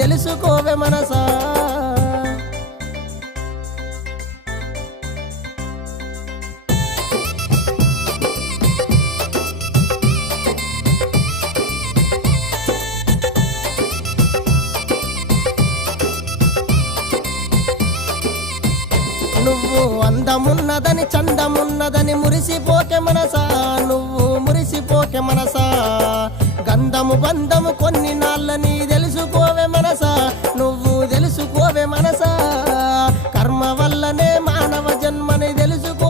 తెలుసుకోవే మనసా. నువ్వు అందమున్నదని చందమున్నదని మురిసిపోకే మనసా, నువ్వు మురిసిపోకే మనసా. గంధము బంధము కొన్ని నాళ్ళ నీది